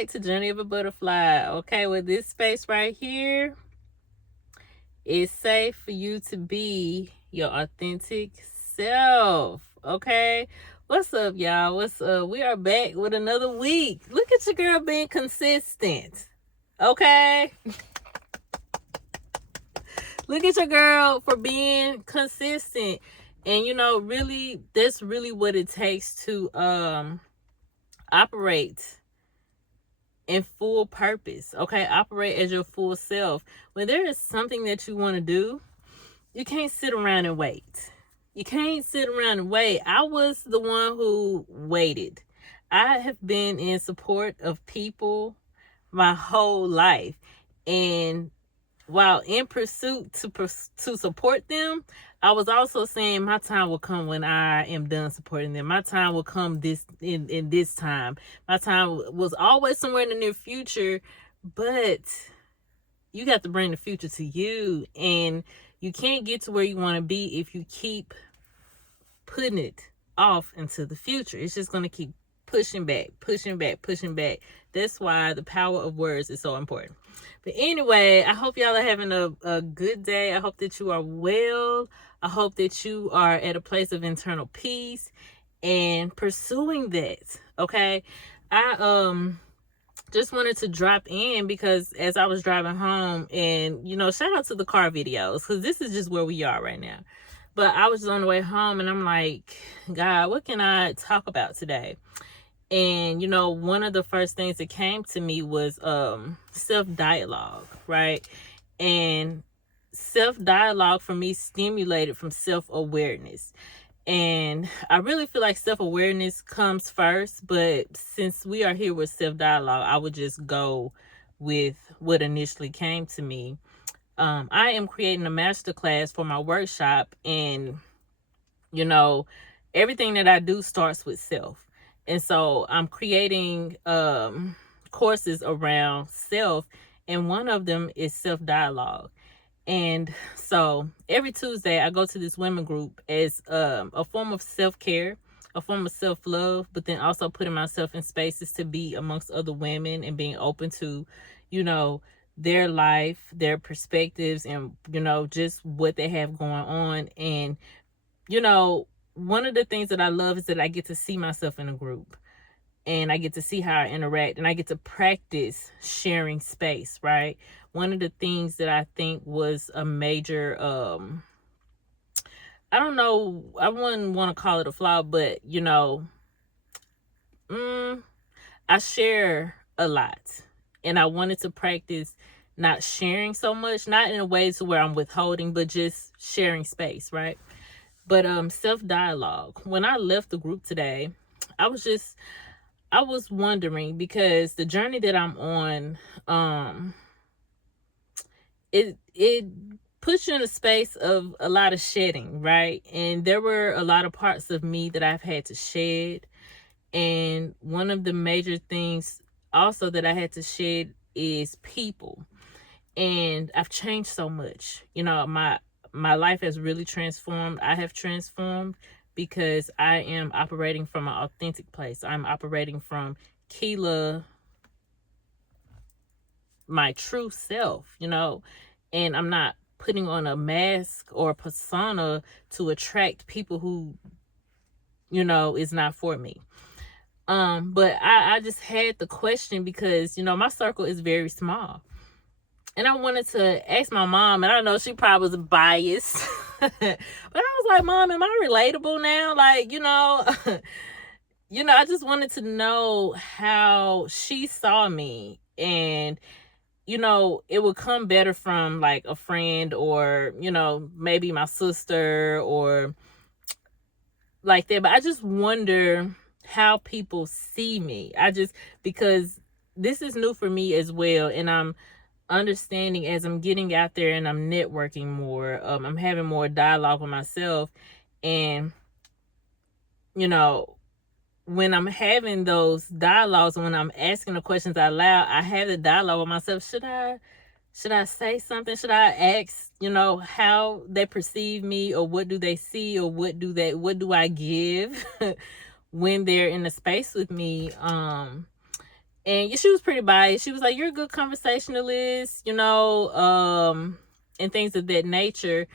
back to Journey of a Butterfly. Okay, with this space right here, it's safe for you to be your authentic self. Okay, what's up, y'all? What's up? We are back with another week. Look at your girl being consistent. Okay, look at your girl for being consistent. And really, that's really what it takes to operate in full purpose. Okay, operate as your full self. When there is something that you want to do, you can't sit around and wait. You can't sit around and wait. I was the one who waited. I have been in support of people my whole life, and while in pursuit to support them, I was also saying my time will come when I am done supporting them. My time will come in this time. My time was always somewhere in the near future, but you got to bring the future to you, and you can't get to where you want to be if you keep putting it off into the future. It's just going to keep pushing back. That's why the power of words is so important. But anyway, I hope y'all are having a good day. I hope that you are well. I hope that you are at a place of internal peace and pursuing that. Okay. I just wanted to drop in because as I was driving home, and shout out to the car videos, because this is just where we are right now. But I was on the way home and I'm like, God, what can I talk about today? And one of the first things that came to me was self-dialogue, right? And self-dialogue for me stimulated from self-awareness. And I really feel like self-awareness comes first, but since we are here with self-dialogue, I would just go with what initially came to me. I am creating a masterclass for my workshop, and everything that I do starts with self. And so I'm creating courses around self, and one of them is self-dialogue. And so every Tuesday I go to this women group as a form of self-care, a form of self-love, but then also putting myself in spaces to be amongst other women and being open to, their life, their perspectives, and, just what they have going on. And, one of the things that I love is that I get to see myself in a group, and I get to see how I interact, and I get to practice sharing space, right? One of the things that I think was a major, I don't know, I wouldn't want to call it a flaw, but, I share a lot, and I wanted to practice not sharing so much, not in a way to where I'm withholding, but just sharing space, right? But self-dialogue. When I left the group today, I was wondering, because the journey that I'm on, it puts you in a space of a lot of shedding, right? And there were a lot of parts of me that I've had to shed. And one of the major things also that I had to shed is people. And I've changed so much. My life has really transformed. I have transformed because I am operating from an authentic place. I'm operating from Keela, my true self, and I'm not putting on a mask or a persona to attract people who, is not for me. But I just had the question because, my circle is very small. And I wanted to ask my mom, and I know she probably was biased, but I was like, Mom, am I relatable now? Like, I just wanted to know how she saw me, and, it would come better from like a friend or, maybe my sister or like that. But I just wonder how people see me. Because this is new for me as well. And I'm understanding as I'm getting out there and I'm networking more, I'm having more dialogue with myself. And, when I'm having those dialogues, when I'm asking the questions out loud, I have the dialogue with myself. Should I say something? Should I ask, how they perceive me, or what do they see, or what do I give when they're in the space with me? And she was pretty biased. She was like, you're a good conversationalist, and things of that nature.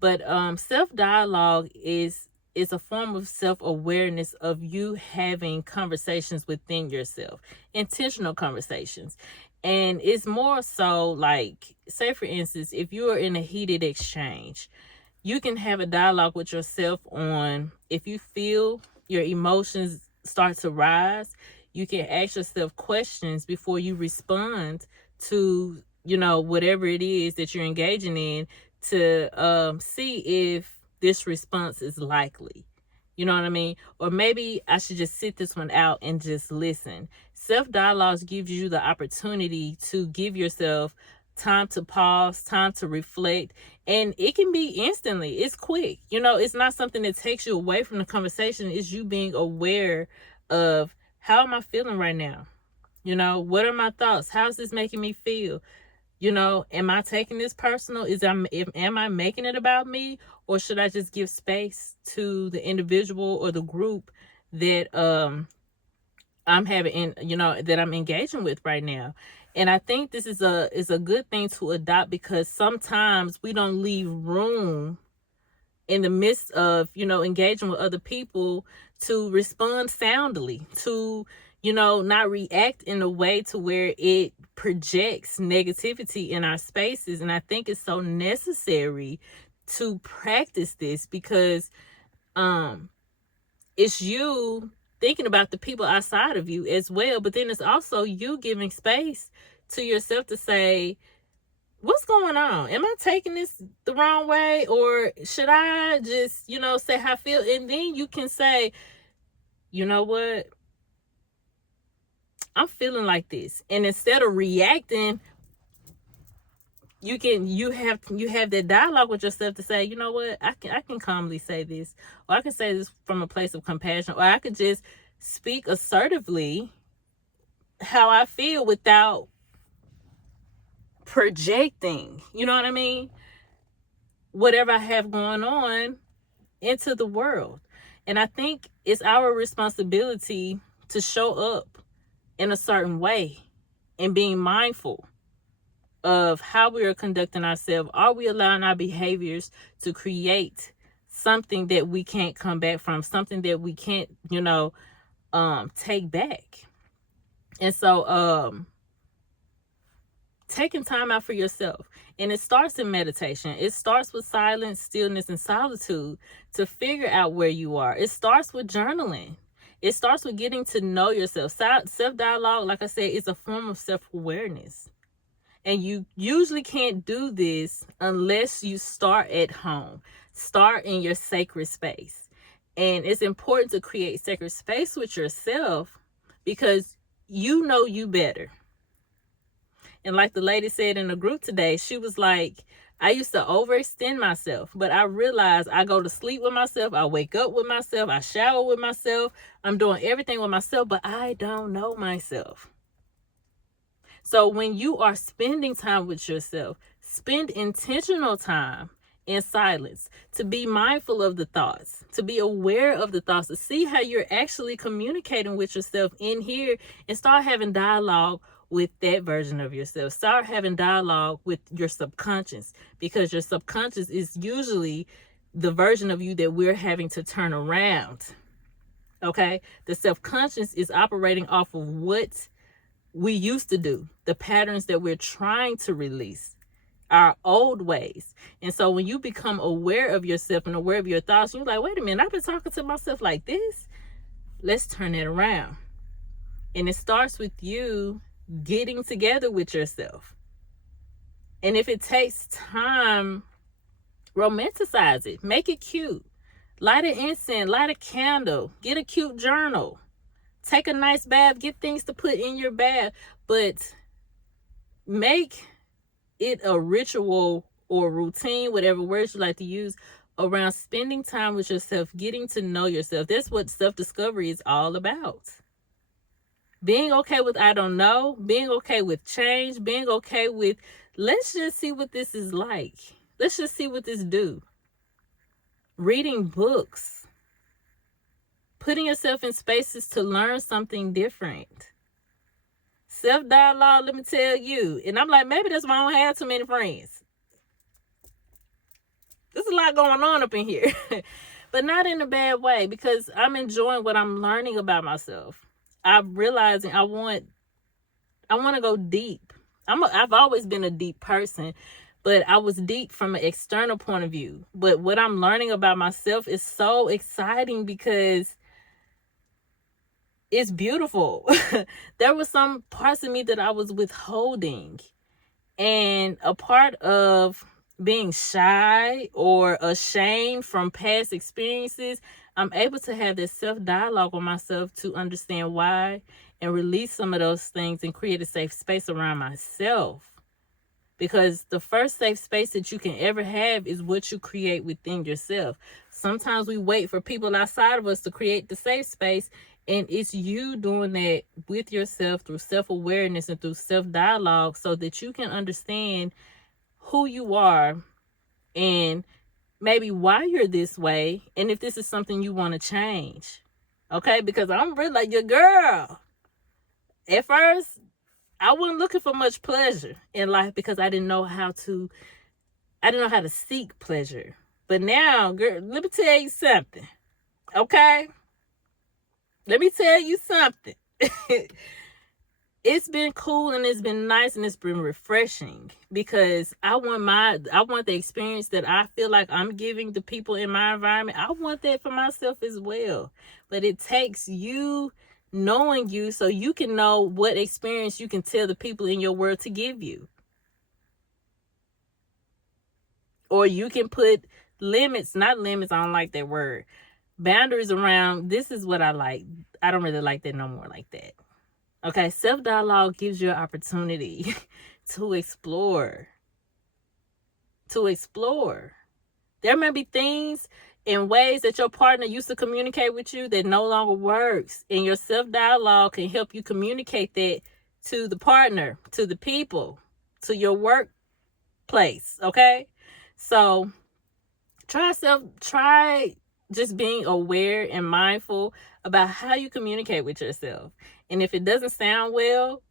But self-dialogue is a form of self-awareness of you having conversations within yourself, intentional conversations. And it's more so like, say for instance, if you are in a heated exchange, you can have a dialogue with yourself on, if you feel your emotions start to rise, you can ask yourself questions before you respond to, whatever it is that you're engaging in, to see if this response is likely. You know what I mean? Or maybe I should just sit this one out and just listen. Self dialogues gives you the opportunity to give yourself time to pause, time to reflect, and it can be instantly. It's quick. It's not something that takes you away from the conversation. It's you being aware of, how am I feeling right now? What are my thoughts? How's this making me feel? Am I taking this personal? Am I making it about me, or should I just give space to the individual or the group that I'm having, that I'm engaging with right now? And I think this is a good thing to adopt, because sometimes we don't leave room in the midst of, engaging with other people, to respond soundly, to, not react in a way to where it projects negativity in our spaces. And I think it's so necessary to practice this, because it's you thinking about the people outside of you as well, but then it's also you giving space to yourself to say, what's going on? Am I taking this the wrong way? Or should I just, say how I feel? And then you can say, you know what? I'm feeling like this. And instead of reacting, you have that dialogue with yourself to say, you know what? I can calmly say this, or I can say this from a place of compassion, or I could just speak assertively how I feel without projecting, you know what I mean? Whatever I have going on into the world. And I think it's our responsibility to show up in a certain way, and being mindful of how we are conducting ourselves. Are we allowing our behaviors to create something that we can't come back from, something that we can't, take back? And so taking time out for yourself. And it starts in meditation. It starts with silence, stillness, and solitude, to figure out where you are. It starts with journaling. It starts with getting to know yourself. Self-dialogue, like I said, is a form of self-awareness. And you usually can't do this unless you start at home. Start in your sacred space. And it's important to create sacred space with yourself, because you know you better. And like the lady said in the group today, she was like, I used to overextend myself, but I realized I go to sleep with myself, I wake up with myself, I shower with myself, I'm doing everything with myself, but I don't know myself. So when you are spending time with yourself, spend intentional time in silence, to be mindful of the thoughts, to be aware of the thoughts, to see how you're actually communicating with yourself in here, and start having dialogue with that version of yourself. Start having dialogue with your subconscious, because your subconscious is usually the version of you that we're having to turn around. Okay? The subconscious is operating off of what we used to do, the patterns that we're trying to release, our old ways. And so when you become aware of yourself and aware of your thoughts, you're like, wait a minute, I've been talking to myself like this. Let's turn it around. And it starts with you getting together with yourself. And if it takes time, romanticize it. Make it cute. Light an incense, light a candle, get a cute journal. Take a nice bath, get things to put in your bath, but make it a ritual or routine, whatever words you like to use, around spending time with yourself, getting to know yourself. That's what self-discovery is all about. Being okay with I don't know, being okay with change, being okay with, let's just see what this is like. Let's just see what this do. Reading books. Putting yourself in spaces to learn something different. Self-dialogue, let me tell you. And I'm like, maybe that's why I don't have too many friends. There's a lot going on up in here. But not in a bad way, because I'm enjoying what I'm learning about myself. I'm realizing I want to go deep. I've always been a deep person, but I was deep from an external point of view. But what I'm learning about myself is so exciting because it's beautiful. There were some parts of me that I was withholding. And a part of being shy or ashamed from past experiences, I'm able to have this self-dialogue with myself to understand why and release some of those things and create a safe space around myself. Because the first safe space that you can ever have is what you create within yourself. Sometimes we wait for people outside of us to create the safe space, and it's you doing that with yourself through self-awareness and through self-dialogue so that you can understand who you are and maybe why you're this way, and if this is something you want to change. Okay? Because I'm really like your girl. At first, I wasn't looking for much pleasure in life because I didn't know how to seek pleasure. But now, girl, let me tell you something. Okay? Let me tell you something. It's been cool and it's been nice and it's been refreshing because I want the experience that I feel like I'm giving the people in my environment. I want that for myself as well. But it takes you knowing you so you can know what experience you can tell the people in your world to give you. Or you can put not limits, I don't like that word, boundaries around, this is what I like. I don't really like that no more like that. Okay, self-dialogue gives you an opportunity to explore. There may be things and ways that your partner used to communicate with you that no longer works. And your self-dialogue can help you communicate that to the partner, to the people, to your workplace, okay? So try just being aware and mindful about how you communicate with yourself. And if it doesn't sound well,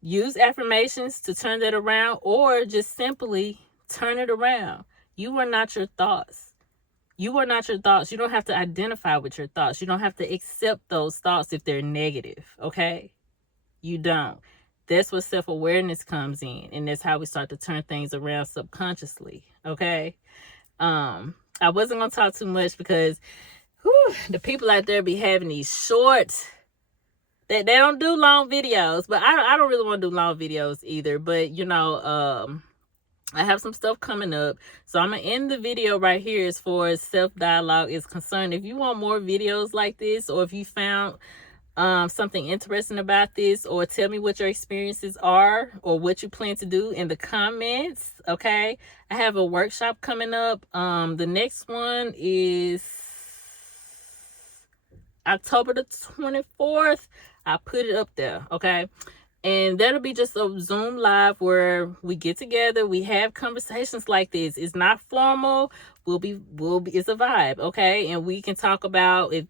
use affirmations to turn that around, or just simply turn it around. You are not your thoughts. You are not your thoughts. You don't have to identify with your thoughts. You don't have to accept those thoughts if they're negative, okay? You don't. That's where self-awareness comes in, and that's how we start to turn things around subconsciously, okay? I wasn't going to talk too much because the people out there be having these short, they don't do long videos, but I don't really want to do long videos either. But, I have some stuff coming up. So I'm going to end the video right here as far as self-dialogue is concerned. If you want more videos like this, or if you found something interesting about this, or tell me what your experiences are or what you plan to do in the comments, okay? I have a workshop coming up. The next one is October the 24th. I put it up there, okay? And that'll be just a Zoom live where we get together, we have conversations like this. It's not formal. It's a vibe, okay? And we can talk about, if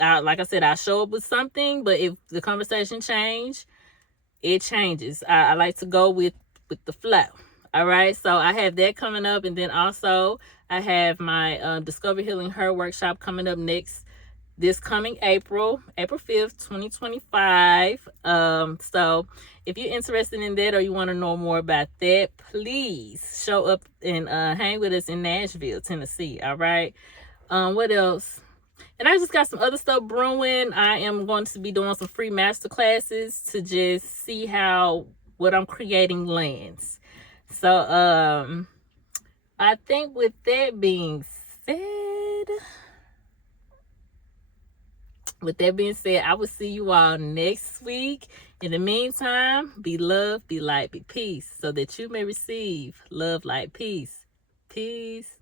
like I said, I show up with something, but if the conversation change, it changes. I like to go with the flow. All right, so I have that coming up, and then also I have my Discover Healing Her workshop coming up this coming April 5th, 2025. So if you're interested in that or you want to know more about that, please show up and hang with us in Nashville, Tennessee. All right. What else? And I just got some other stuff brewing. I am going to be doing some free master classes to just see how what I'm creating lands. So I think with that being said, I will see you all next week. In the meantime, be love, be light, be peace, so that you may receive love, light, peace. Peace.